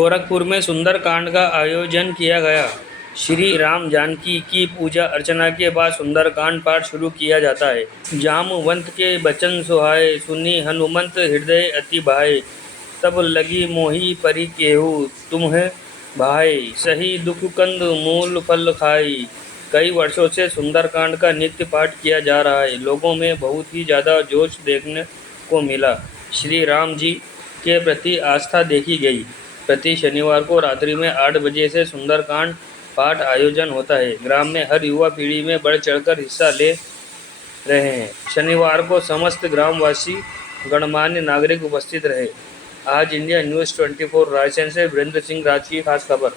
गोरखपुर में सुंदरकांड का आयोजन किया गया। श्री राम जानकी की पूजा अर्चना के बाद सुंदरकांड पाठ शुरू किया जाता है। जामवंत के बचन सुहाए, सुनी हनुमंत हृदय अति भाए। तब लगी मोहि परि केहू, तुम्हें भाए। सही दुख कंद मूल फल खाई। कई वर्षों से सुंदरकांड का नित्य पाठ किया जा रहा है। लोगों में बहुत ही ज़्यादा जोश देखने को मिला। श्री राम जी के प्रति आस्था देखी गई। प्रति शनिवार को रात्रि में 8 बजे से सुंदरकांड पाठ आयोजन होता है। ग्राम में हर युवा पीढ़ी में बढ़ चढ़कर हिस्सा ले रहे हैं। शनिवार को समस्त ग्रामवासी गणमान्य नागरिक उपस्थित रहे। आज इंडिया न्यूज़ 24 रायसेन से वीरेंद्र सिंह राज की खास खबर।